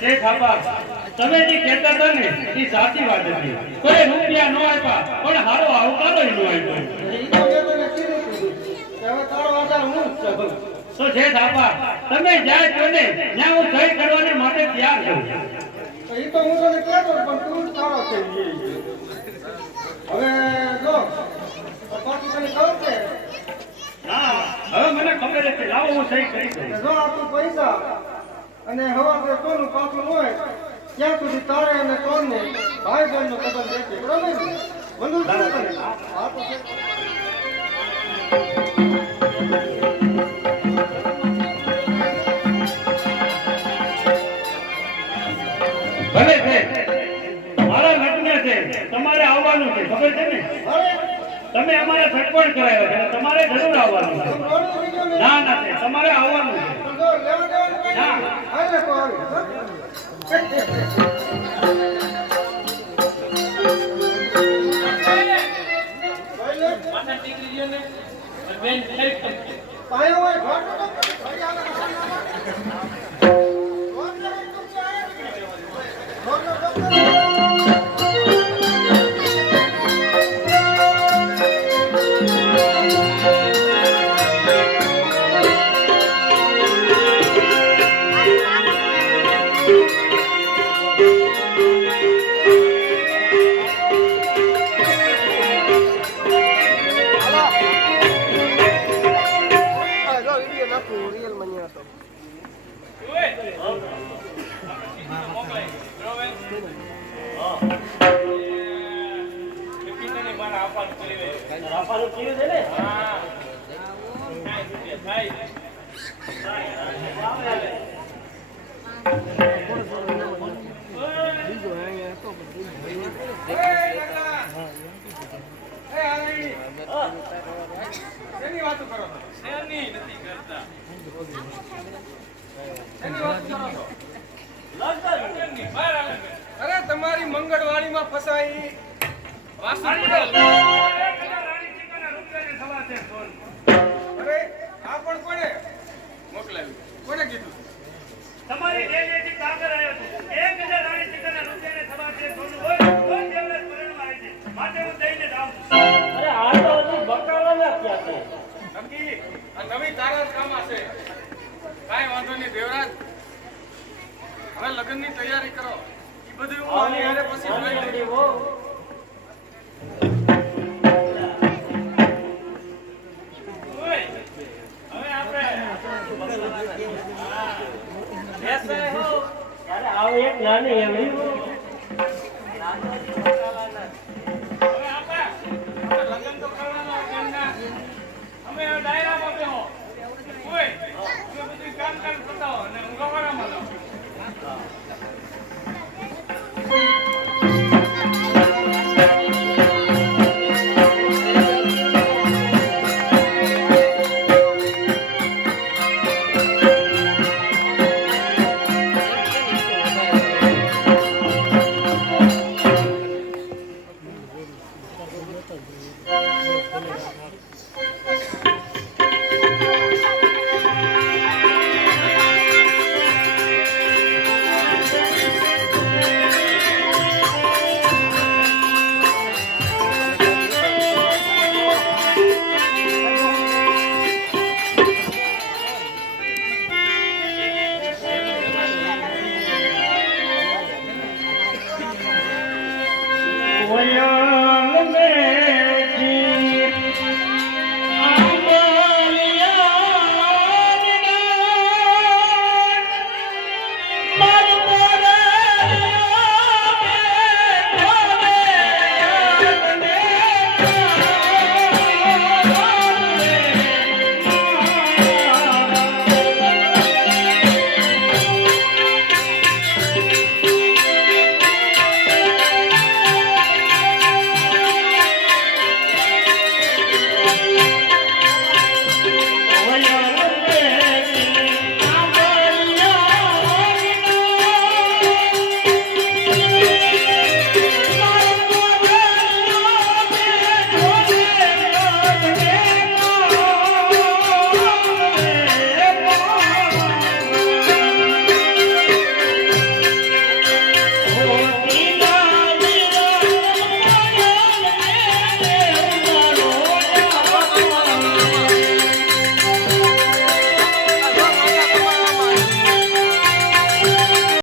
શેઠ આપા તમે જે કહેતા હતા ને એ સાચી વાત હતી. કોઈ રૂપિયા ન આપ્યા પણ હારો આવકારો ન આપ્યો. તો શેઠ આપા તમે જ્યાં છો ને ત્યાં હું સહી કરવાને માટે તૈયાર છું. એ તો હું તને કહેતો પણ તું સારો થઈ ગઈ. હવે જો પાછી તને કહું કે હા હવે મને ખબર છે. લાવો હું સહી કરી દઉં. જો આપણું પૈસા અને હવા કે કોનું પાછું હોય ત્યાં સુધી તારે અને કોને ભાઈ બહેન નો કદમ દેશે. બરાબર ને? મંજૂર છે તને? હા તો છે. ભલે છે મારા લગ્ન છે તમારે આવવાનું છે ખબર છે ને. તમે અમારા સટપણ કરાયો છે તમારે જરૂર આવવાનું છે. ના ના તમારે આવવાનું છે. ના હાલે તો આવે. પાયો હોય ઘર તો ભાઈ આને અરે તમારી મંગળવાડીમાં ફસાઈ અરે આ પણ કોને મોકલાવી? કોને કીધું? તમારી ડેલીથી કાગળ આવ્યો છે. 1000 રાણી ચિકનના રૂપિયાને સવા છે સોનું હોય તો દેવરાજ પરણવા આવે છે. માટે હું દઈને જ આવું છું. અરે આ તો હજી બકાલાના ક્યાં છે? નક્કી આ નવી તારા કામ હશે. કાંઈ વાંધો નહીં દેવરાજ, હવે લગ્નની તૈયારી કરો. એ બધું હું આની હારે પછી જોઈ લઈશ. એક નાની એવડી લગ્ન તો કરવાના અમે ડાયરામાં બેહો હોય અમે બધું કામ બતાવો અને હું ગવારામાં લાવું. બોલ્યો